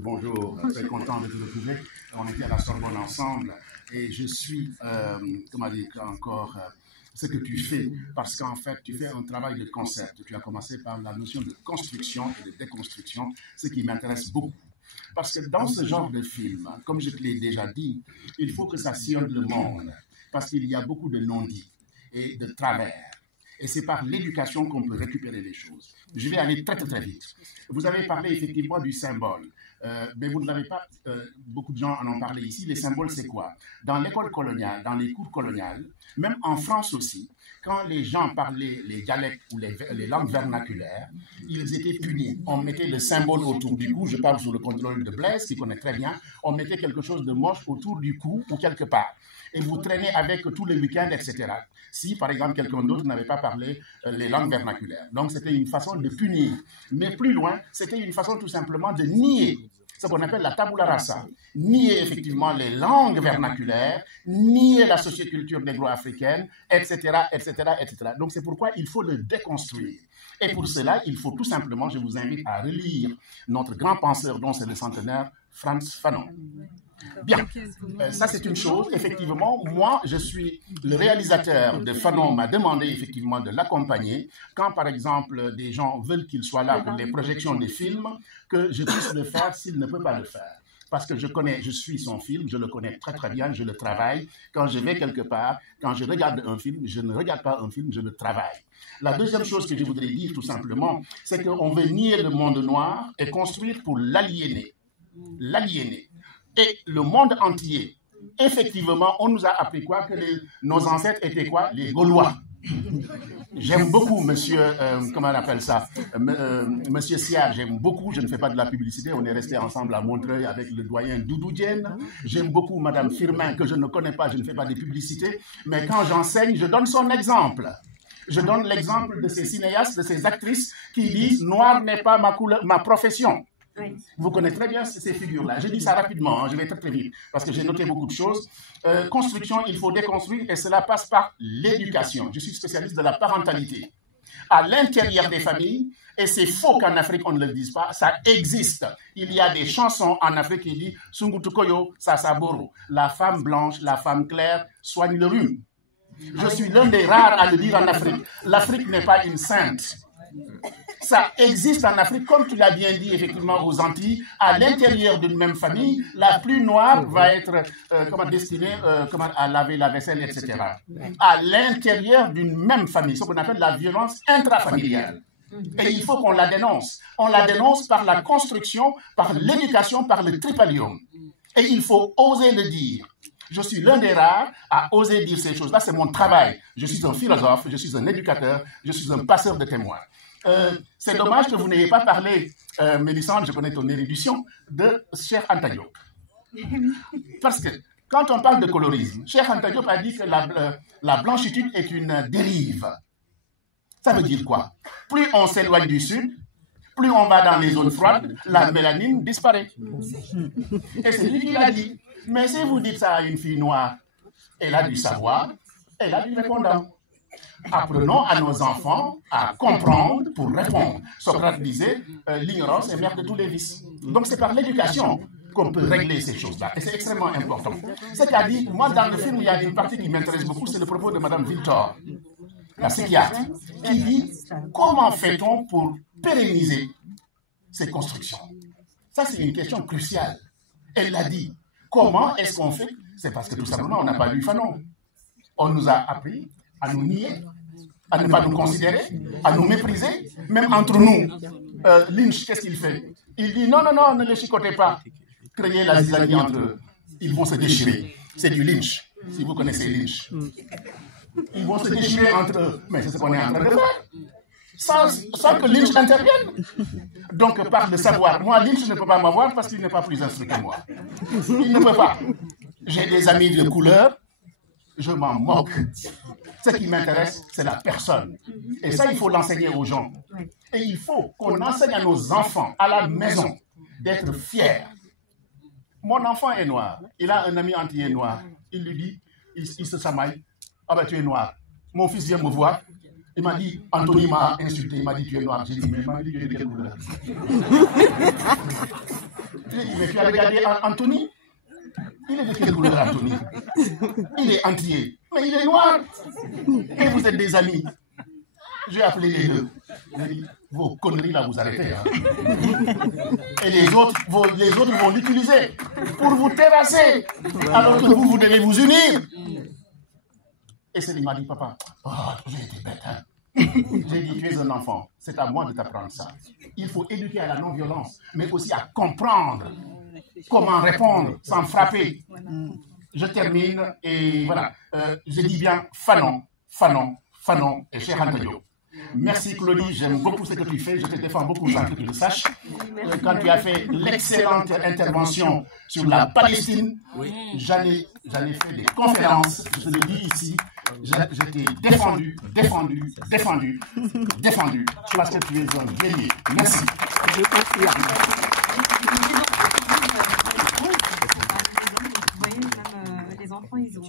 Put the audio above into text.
Bonjour, très content de te retrouver. On était à la Sorbonne ensemble et je suis, comment dire encore, ce que tu fais, parce qu'en fait, tu fais un travail de concept. Tu as commencé par la notion de construction et de déconstruction, ce qui m'intéresse beaucoup. Parce que dans ce genre de film, comme je te l'ai déjà dit, il faut que ça sillonne le monde, parce qu'il y a beaucoup de non-dits et de travers. Et c'est par l'éducation qu'on peut récupérer les choses. Je vais aller très, très, très vite. Vous avez parlé effectivement du symbole, mais vous ne l'avez pas, beaucoup de gens en ont parlé ici. Les symboles, c'est quoi? Dans l'école coloniale, dans les cours coloniales, même en France aussi, quand les gens parlaient les dialectes ou les langues vernaculaires, ils étaient punis. On mettait le symbole autour du cou, je parle sous le contrôle de Blaise, qui connaît très bien, on mettait quelque chose de moche autour du cou ou quelque part. Et vous traînez avec tous les week-ends, etc. Si, par exemple, quelqu'un d'autre n'avait pas parlé les langues vernaculaires. Donc, c'était une façon de punir. Mais plus loin, c'était une façon tout simplement de nier ce qu'on appelle la tabula rasa. Nier effectivement les langues vernaculaires, nier la socioculture négro-africaine, etc., etc., etc. Donc, c'est pourquoi il faut le déconstruire. Et pour cela, il faut tout simplement, je vous invite à relire notre grand penseur dont c'est le centenaire, Frantz Fanon. Bien, ça c'est une chose. Effectivement, moi, je suis le réalisateur de Fanon m'a demandé effectivement de l'accompagner quand, par exemple, des gens veulent qu'il soit là pour les projections des films, que je puisse le faire s'il ne peut pas le faire. Parce que je suis son film, je le connais très très bien, je le travaille. Quand je vais quelque part, quand je regarde un film, je ne regarde pas un film, je le travaille. La deuxième chose que je voudrais dire tout simplement, c'est qu'on veut nier le monde noir et construire pour l'aliéner. L'aliéner. Et le monde entier, effectivement, on nous a appris quoi? Que nos ancêtres étaient quoi? Les Gaulois. J'aime beaucoup monsieur, comment on appelle ça, monsieur Siard, j'aime beaucoup, je ne fais pas de la publicité, on est resté ensemble à Montreuil avec le doyen Doudou Diène. J'aime beaucoup madame Firmin, que je ne connais pas, je ne fais pas de publicité, mais quand j'enseigne, je donne son exemple. Je donne l'exemple de ces cinéastes, de ces actrices qui disent « Noir n'est pas ma profession ». Oui. Vous connaissez très bien ces figures-là. Je dis ça rapidement, hein, je vais très très vite, parce que j'ai noté beaucoup de choses. Construction, il faut déconstruire, et cela passe par l'éducation. Je suis spécialiste de la parentalité. À l'intérieur des familles, et c'est faux qu'en Afrique on ne le dise pas, ça existe. Il y a des chansons en Afrique qui disent « Sungutukoyo Sasaboro », la femme blanche, la femme claire soigne le rhume. Je suis l'un des rares à le dire en Afrique. L'Afrique n'est pas une sainte. Ça existe en Afrique, comme tu l'as bien dit effectivement aux Antilles, à l'intérieur d'une même famille, la plus noire va être destinée à laver la vaisselle, etc. À l'intérieur d'une même famille, ce qu'on appelle la violence intrafamiliale. Et il faut qu'on la dénonce. On la dénonce par la construction, par l'éducation, par le tripalium. Et il faut oser le dire. Je suis l'un des rares à oser dire ces choses-là. C'est mon travail. Je suis un philosophe, je suis un éducateur, je suis un passeur de témoins. C'est dommage que vous n'ayez pas parlé, Mélissande, je connais ton érudition, de Cheikh Anta Diop. Parce que quand on parle de colorisme, Cheikh Anta Diop a dit que la blanchitude est une dérive. Ça veut dire quoi? Plus on s'éloigne du sud, plus on va dans les zones froides, la mélanine disparaît. Et c'est lui qui l'a dit. Mais si vous dites ça à une fille noire, elle a du savoir, elle a du répondant. Apprenons à nos enfants à comprendre pour répondre. Socrate disait l'ignorance est mère de tous les vices. Donc c'est par l'éducation qu'on peut régler ces choses-là. Et c'est extrêmement important. C'est-à-dire, moi dans le film, il y a une partie qui m'intéresse beaucoup, c'est le propos de Mme Victor, la psychiatre, qui dit comment fait-on pour pérenniser ces constructions? Ça, c'est une question cruciale. Elle l'a dit. Comment est-ce qu'on fait? C'est parce que tout simplement, on n'a pas lu Fanon. On nous a appris à nous nier, à ne pas nous considérer, à nous mépriser, même entre nous. Lynch, qu'est-ce qu'il fait? Il dit non, non, non, ne les chicotez pas. Créez la zizanie entre eux. Ils vont se déchirer. C'est du Lynch, si vous connaissez Lynch. Ils vont se déchirer entre eux. Mais c'est ce qu'on est en train de faire. Sans que Lynch intervienne. Donc, par le savoir. Moi, Lynch ne peut pas m'avoir parce qu'il n'est pas plus instruit que moi. Il ne peut pas. J'ai des amis de couleur. Je m'en moque. Ce qui m'intéresse, c'est la personne. Et ça, il faut l'enseigner aux gens. Et il faut qu'on enseigne à nos enfants, à la maison, d'être fiers. Mon enfant est noir. Il a un ami antillais noir. Il lui dit, il se chamaille. Ah ben, tu es noir. Mon fils vient me voir. Il m'a dit, Anthony m'a insulté, il m'a dit tu es noir. J'ai dit, mais il m'a dit tu es de quelle couleur? J'ai dit, mais tu as regardé Anthony? Il est de quelle couleur, Anthony? Il est entier, mais il est noir. Et vous êtes des amis. J'ai appelé les deux. J'ai dit, vos conneries là, vous arrêtez. Hein. Et les autres vont l'utiliser pour vous terrasser. Alors que vous devez vous unir. Et il m'a dit, papa, oh, j'ai été bête. Hein. J'ai dit, tu es un enfant. C'est à moi de t'apprendre ça. Il faut éduquer à la non-violence, mais aussi à comprendre comment répondre sans frapper. Je termine et voilà. Je dis bien Fanon et Cheikh Anta Diop. Merci Claudie, j'aime beaucoup ce que tu fais, je te défends beaucoup sans que tu le saches. Quand tu as fait l'excellente intervention sur la Palestine, j'en ai fait des conférences, je te le dis ici, je t'ai défendu, parce que tu es un guerrier. Merci. Vous voyez, même les enfants, ils ont...